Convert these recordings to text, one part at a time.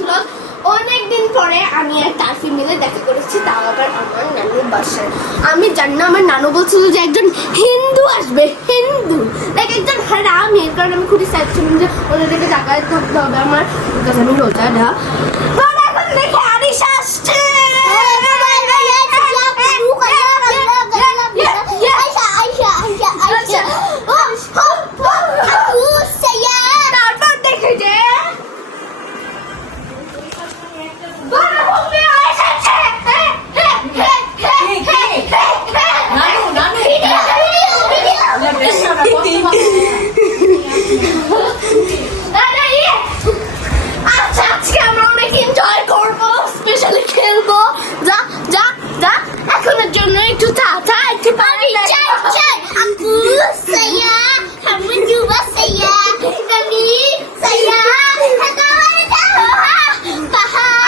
Blog. অনেকদিন পরে আমি আর তারফি মিলে দেখা করেছি, তাও আবার আমার নানুর বাসায়। আমি জানি না, আমার নানু বলছিল যে একজন হিন্দু আসবে, হিন্দু লাইক একজন হারামি। কারণ আমি খুবই স্যাড ছিলাম যে ওদেরকে টাকায় থাকতে হবে আমার, বিকজ আমি রোজা না। এখন দেখে আরিশা আসছে। তারপর দেখে যে আজকে আমরা অনেক এনজয় করবো, স্পেশালি খেলবো। যা যা যা এখনের জন্য একটু টাটা, একটু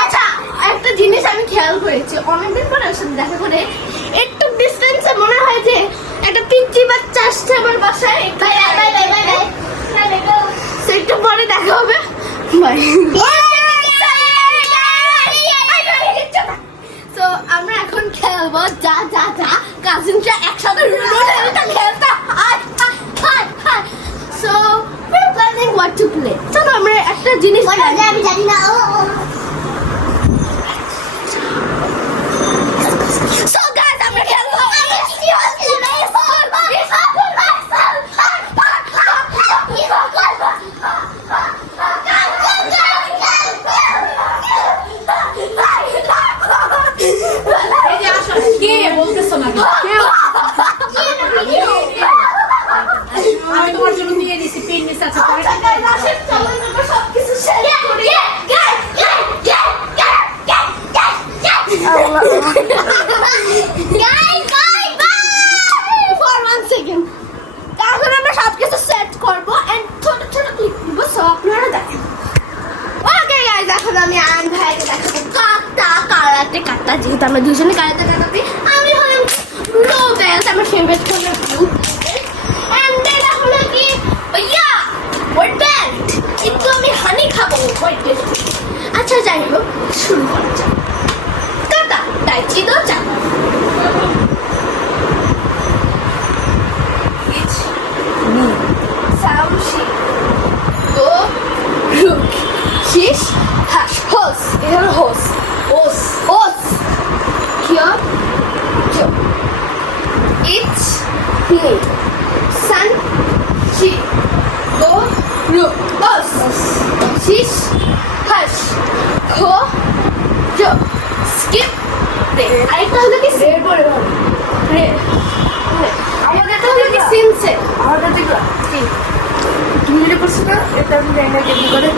আচ্ছা, একটা জিনিস আমি খেয়াল করেছি, অনেকদিন পরে ওর সাথে দেখা করে একটু ডিস্টেন্সে মনে হয় যে একটা পিচ্চি বাচ্চা আসছে আমার বাসায়। একটু পরে দেখা হবে, বাই। তো আমরা এখন খেলবো, যা যা যা কাজিনরা একসাথে খেলতে। So we are planning what to play. চলো আমরা একটা জিনিস আমি জানি না। So guys, আমরা খেলবো। আমি তোমার জন্য নিয়ে দিছি পেন মিস আছে সবকিছু শেয়ার করি। For 1 second. এখন আমরা সবকিছু সেট করবো এন্ড ছোট ছোট ক্লিপ নিব, সো আপনারা দেখেন। ওকে গাইস, এখন আমি আয়ন ভাইকে দেখাবো কারাতে কাটা, যেহেতু আমরা দুজনে কারাতে কাটাবি। আমি হলাম ব্লু বেল্ট, আমার favourite colour blue. And then হলো কি ভাইয়া হোয়াইট বেল্ট, একটু আমি হানি খাবো হোয়াইট বেল্ট। আচ্ছা যাই হোক, শুরু করা যাক। কাটা দাইচি দো চা Shish, hash, hos, eher hos, os, os, kya, kya, ich, me, san, shi, go, ru, os, shish, hash, ho, jo, skip, red. আরেকটা হলো কি রেড বলে ভালো, রেড। আমাদের তো হলো কি সিনসে, আমাদের দেখো কি তুমি যেটা করছো না, এটা আমি জানি না কেমনি করে।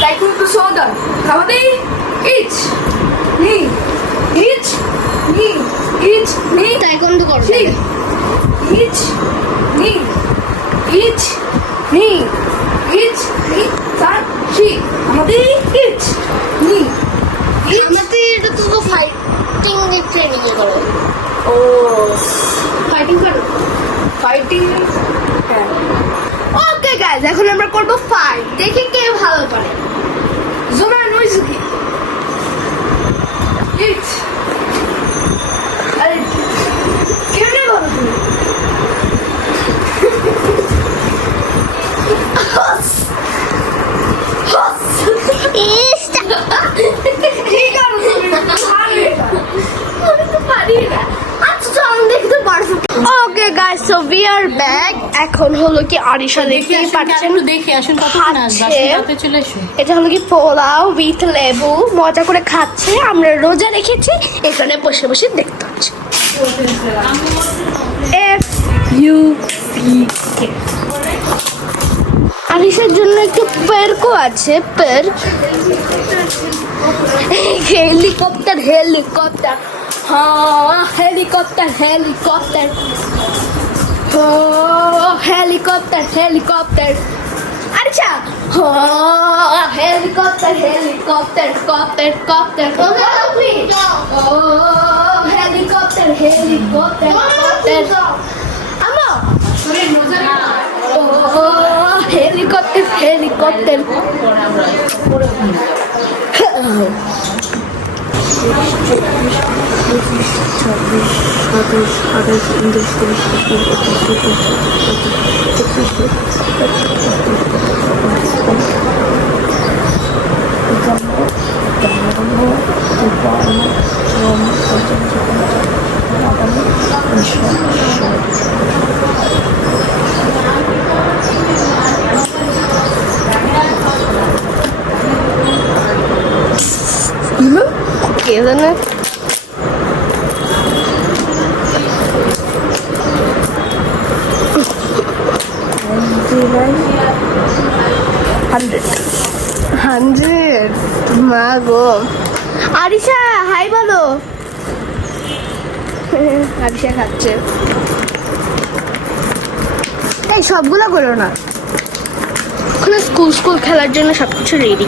তাই কিন্তু সোদা খাওয়াতে ইচ নি ইচ নি ইচ নি তাই কোন তো করবে ইচ নি ইচ নি ইচ নি সাত শি আমাদের ইচ নি আমাদের এটা তো ফাইটিং ট্রেনিং এ করো। ও ফাইটিং করো, ফাইটিং। হ্যাঁ ওকে গাইস, এখন আমরা করব ফাইট, দেখি কে ভালো পারে। জোনা নইজুকি ইট আরে কেমনে বলো তুমি হস হস ইস্টা ঠিক আছে আমি তো পারি না। আচ্ছা চল দেখতে পারছো। Okay guys, so we are back. এখন হলো কি আরিশা দেখতে পাচ্ছেন, দেখে আসুন কত রাতে চলে আসুন। এটা হলো কি পোলাও উইথ লেবু, মজা করে খাচ্ছে। আমরা রোজা রেখেছি, এখানে বসে বসে দেখতে পাচ্ছি। FUCK আরিশার জন্য একটু পেরকো আছে, পের হেলিকপ্টার হেলিকপ্টার, হ্যাঁ হেলিকপ্টার হেলিকপ্টার, হেলিকপ্টার হেলিকপ্টার। আচ্ছা helicopter helicopter copter copter, helicopter helicopter copter. আমা হেলিকপ্টার হেলিকপ্টার পরে আমরা পরে ওখানে যাবো। কে জানে হান্ড্রেড মা গো আরিশা হাই বলো আরিশা খাচ্ছে এই সবগুলো করো না ওখানে স্কুল খেলার জন্য সবকিছু রেডি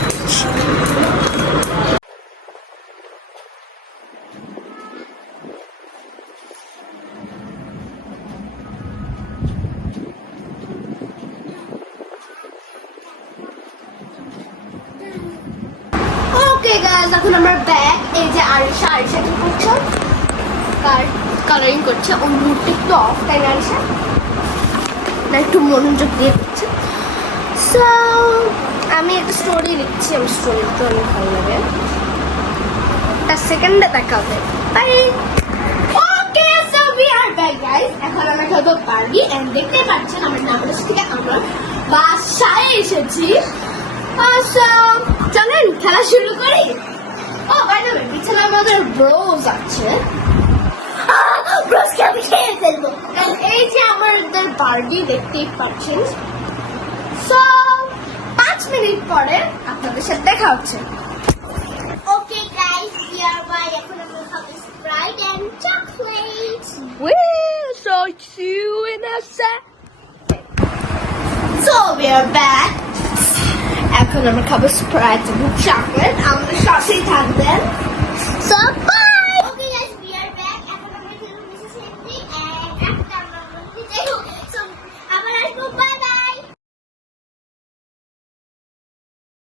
ওকে গাইস এখন আমার ব্যাগ এই যে আরিশা কি করছে কালারিং করছে ওর মুডটা একটু অফ তাই না আরিশা না একটু মনোযোগ দিয়ে করছে সো আমি একটা স্টোরি লিখছি আমার স্টোরি তো অনেক ভালো লাগে তার সেকেন্ডে দেখাবে bye okay so we are back guys এখন আমরা খেলবো বারবি এন্ড দেখতে পাচ্ছেন আমরা নামলেস থেকে আমরা বাসায় এসেছি Awesome! চলেন খেলা শুরু করি ও বাই দ্য ওয়ে পিছনে আমাদের ব্রোজ আছে ব্রোজকে আমি খেয়ে ফেলবো এই যে আমাদের বারবি দেখতেই পাচ্ছেন সো 5 মিনিট পরে আপনাদের সাথে দেখা হচ্ছে Okay, guys, we are by Economic Sprite and chocolate. so see you in a sec so we are back এখন আমরা খাবো স্প্রাইট এবং চকলেট আমাদের সাথেই থাকবেন So, bye!